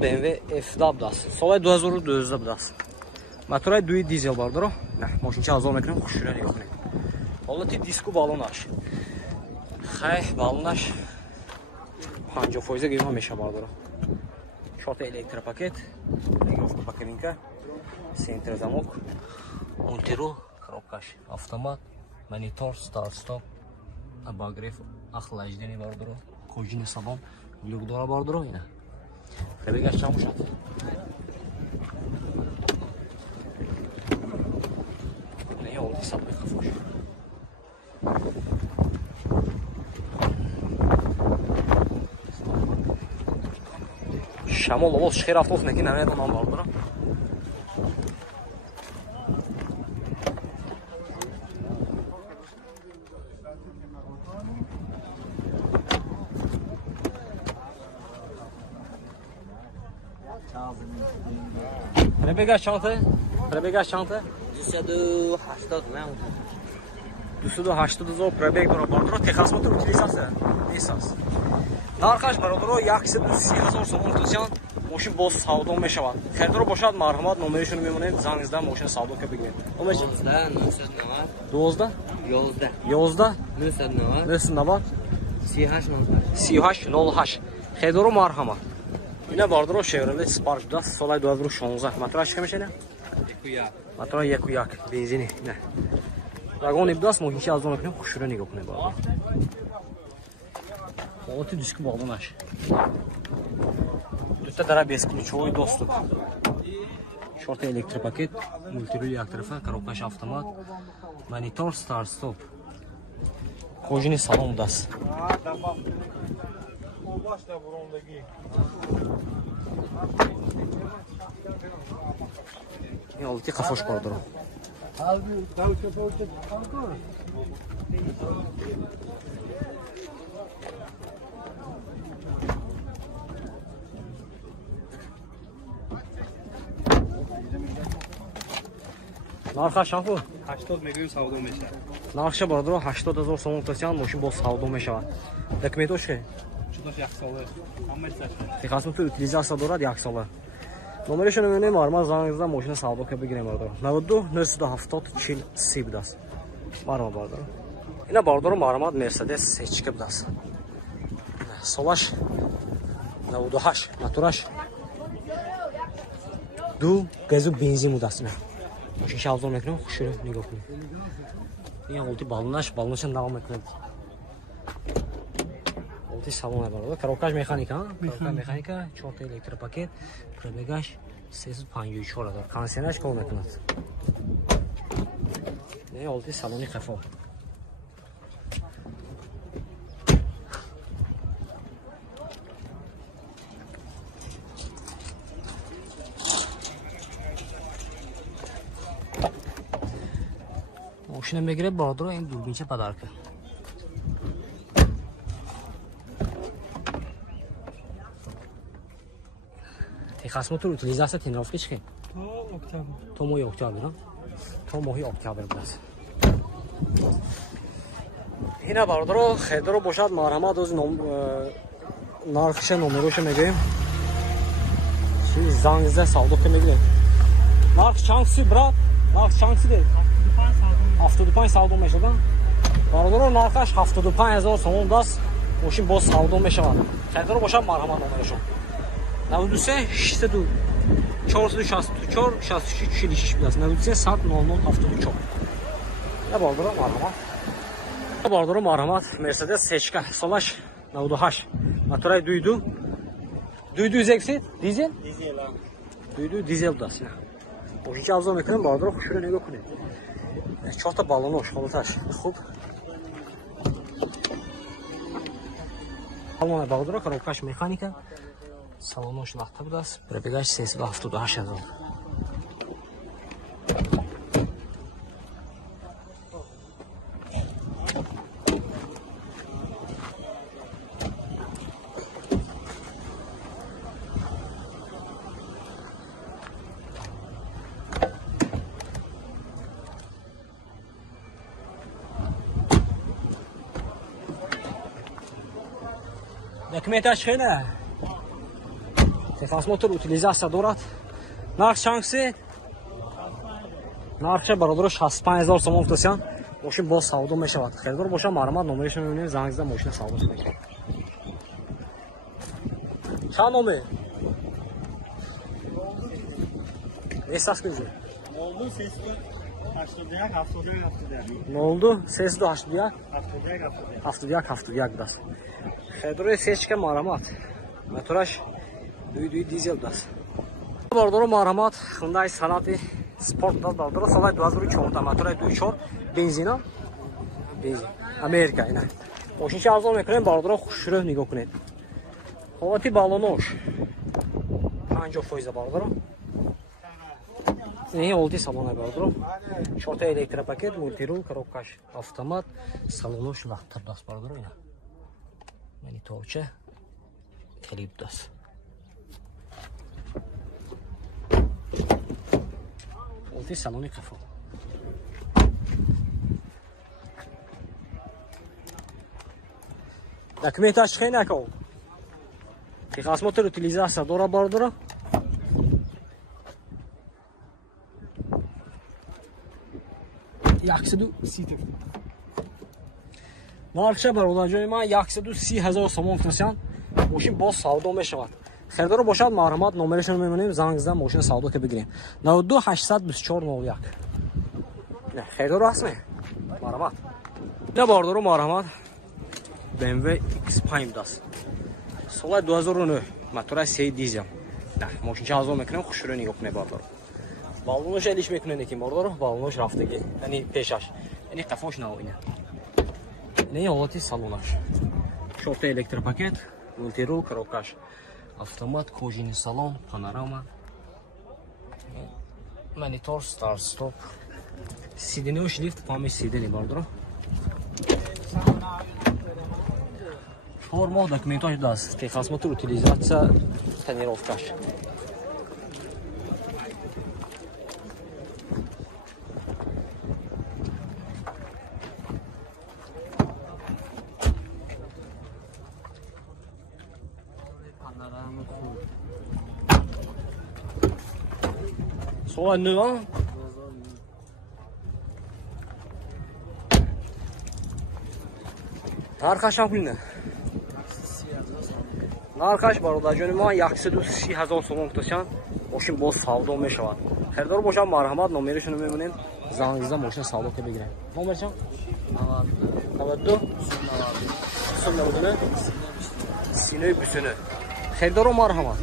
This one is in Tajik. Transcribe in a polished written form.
BMW F-da budaست. Соли 2012 будаст. Мотори 2 дизел бардоро. Мошинча азо мекунем, хушура нигоҳ кунед. Ҳолати диску балонаш. Хай балонаш 50% гирма меша бардоро. 4 электропакет, регулировка по кабинка, центр замок, мультирул, коробкаш, автомат, монитор, старт-стоп, обогрев, охлаждение бардоро, кожаный салон, люкдора бардоро ина. Пробегаш чам бошад? Не, он сам хафош. Шамол ловос шхер автоф неки намеда нам бардоро. Пробегаш чанта? Пробегаш чанта? 280,000 пробег дора бардоро. Техасмотор утилизация несас. Нархаш бародаро 130,000 сомон тусян. Мошин боз савдо мешавад. Хердоро бошад марҳамат номеришон мемонед, занг зда мошин савдо ка бигиред. Номер 12 11 990 3808. Хердоро марҳамат. Ина бародаро Chevrolet Spark будаст. Соли 2016. Мотораш чиқа мешавад? Мотор 1.1 бензини. Не. Вагони будаст, мошинчи азо мекунем, хушура нигоҳ кунед бародаро. Ҳолати диску балонаш. Дута дара бесключовой доступ. 4 электропакет, мультирул як тарафа, коробкаш автомат, монитор, старт-стоп. Кожаный салон будаст. Ин ҳолати қафош бародаро. Нархаш чанд? 80 мегоим савдо мешавад. Нархша бародаро 80,000 сомон тусян, мошин боз савдо мешавад. Документош ки? Чудош 1 сола. Ҳамаи техасмотор утилизация дорад 1 сола. Номеришон мемонем, марма занг зда мошина савдо ка бигирем бародаро. 92 970 40 30 будаст. Марма бародаро. Ина бародаро мармат Mercedes H-ка будаст. Солаш 98, мотораш 2 газу бензин будаст ина. Мошин шавзон мекунем, хушура нигоҳ кунед. Ин ҳолати балонашон давом мекунад. Ҳолати салон бародаро. Коробкаш механика, коробка механика, 4 электропакет, пробегаш 354 дорад. Кондитсионераш кор мекунад. Ин ҳолати салони қафо. Мошина мегиреб бародаро, ин дурбинча падарка. Техасмотор утилизация тренировки чиқи? То моҳи октябр, а? То моҳи октябр будаст. Ина бародаро хердоро бошад марҳамат оз нархша номероша мегӯем. Чи зангзда савдо ка мегӯем. Нарх чанд си брат? Нарх чанд си дед? 75 савдо мешавад. Бародаро нархаш 75,000 сомон даст. Мошин боз савдо мешавад. Хердоро бошад марҳамат номерошон. 93 62 464 66 46 будаст. 93 100 00 74. Я бародаро марҳамат. Я бародаро марҳамат Mercedes H-ка солаш 98. Мотори 22 зексит дизел? Дизел. 22 дизел будаст ина. Мошинча авзо мекунем бародаро, хушура нигоҳ кунед. 4 балонош ҳолаташ хуб. Ҳалмона бародаро коробкаш механика. Салонош лахта будаст. Пробегаш 378,000. Документаш хеле. Техосмотр утилизация дорад. Нарх чанкси? Нархша бародаро 65000 сомон гуфтасиян. Мошин боз савдо мешавад. Херидор боша маърамат номерашон мебинем, занг зада мошина савдо мекунем. Чанд номер? Нестас кунҷо? 02 71 даст. Херидори сечка маърамат. Мотораш дуи дизел даст. Бародаро маърамат Hyundai Sonata Sport даст. Бародаро соли 2014 мотори 2.4 бензина. Бензин. Америка ина. Мошинча арзон мекунем, бародаро хушро нигоҳ кунед. Ҳолати балонош 50% бародаро. Не олди салон бародаро. 4 та электропакет, мультирул, коробкаш автомат, салонош лахтар даст бародаро ина. Мониторча, клип даст. Олди салони қафо. Документаш хай накол. Техосмотр утилизация дора бародаро. Нархша бародарҷои ман 130000 сомон гуфтасиян. Мошин боз савдо мешавад. Херидоро бошад маърамат номерашон мемонем, занг зада мошина савдо ка бигирем. 92 824 01. Не, херидоро ҳастме? Маърамат. Ина бародаро маърамат BMW X5 даст. Соли 2009 мотора 3 дизел. Да, мошинча арзон мекунем, хушро нигоҳ кунед бародаро. Балонош элиш мекунем лекин бародаро, балонош рафтаги, яъни пешаш. Яъни қафош наоина. Не ҳолати салонаш. 4 та электропакет, мультирул, коробкаш автомат, кожини салон, панорама, монитор, старт, стоп. Сиденеҳо шрифт фаҳми сидени бародаро. Форма документош даст. Техосмотр утилизация, тонировкаш. Sola 9. Нархаш пулина. Нархаш бародарҷони ман 130000 сомон гуфтасиян. Мошин боз савдо мешавад. Херидор бошад марҳамат номерашонро мемонем, занг зада мошина савдо ка бигирем. Номерчон 92 39 39 Херидоро марҳамат.